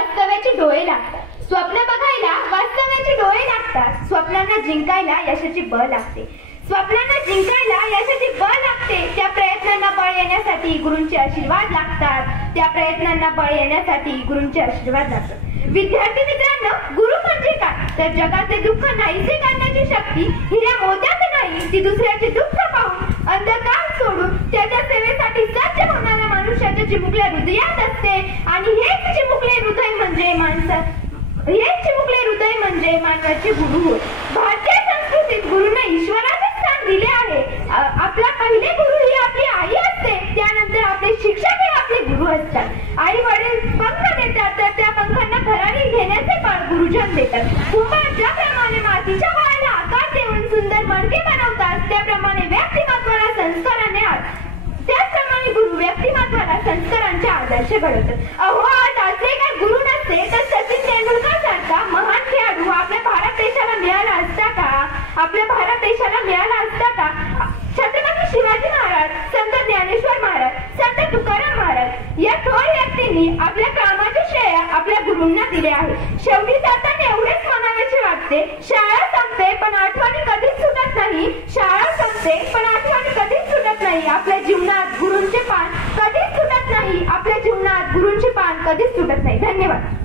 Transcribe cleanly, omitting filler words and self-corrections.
वास्तव्याचे डोळे लागतात। स्वप्न बघायला वास्तव्याचे डोळे लागतात। स्वप्नांना जिंकायला यशाची बळ लागते। स्वप्नांना जिंकायला यशाची बळ लागते। त्या प्रयत्नांना बळ येण्यासाठी गुरूंचे आशीर्वाद लागतात। त्या प्रयत्नांना बळ येण्यासाठी गुरूंचे आशीर्वाद लागतात। विद्यार्थी मित्रांनो, गुरु म्हणजे काय? तर जगाचे दुःख नाहीसे करण्याची शक्ती हिऱ्या मोत्यात नाही, ती दुसऱ्याचे दुःख पाहून अंधकार सोडून त्याच्या सेवेसाठी सज्ज होणाऱ्या मनुष्याच्या चिमुकल्या हृदयात असते। आणि हेच चिमुकले हृदय म्हणजे मानवाचे गुरु होय। भारतीय संस्कृतीत गुरुंना ईश्वराचे स्थान दिले आहे। आपला पहिले गुरु ही आपली आई असते, त्यानंतर आपले शिक्षक हे आपले गुरु असतात। आई वडील पंख देतात, तर त्या पंखांना भरारी घेण्याचे बळ गुरुजन देतात। कुंभार ज्याप्रमाणे मातीच्या गोळ्याला आकार देऊन सुंदर मडके बनवतात, त्याप्रमाणे गुरु व्यक्तिमत्वाला संस्कारांचे आदर्श घडवतात। अहो, आज आचरेकर गुरु नसते तर सचिन तेंडुलकर सारखा महान खेळाडू आपल्या भारत देशाला मिळाला असता का? छत्रपती शिवाजी महाराज, संत ज्ञानेश्वर महाराज, संत तुकाराम महाराज या थोर व्यक्तींनी आपल्या कामाचे श्रेय आपल्या गुरूंना दिले आहे। शेवटी जाताना एवढेच म्हणावेसे वाटते, शाळा संपते पण आठवणी कधीच सुटत नाही। शाळा संपते पण आठवणी कधीच सुटत नाही। आपल्या जीवनात गुरूंचे पान कधीच सुटत नाही। आपल्या जीवनात गुरूंचे पान कधीच सुटत नाही। धन्यवाद।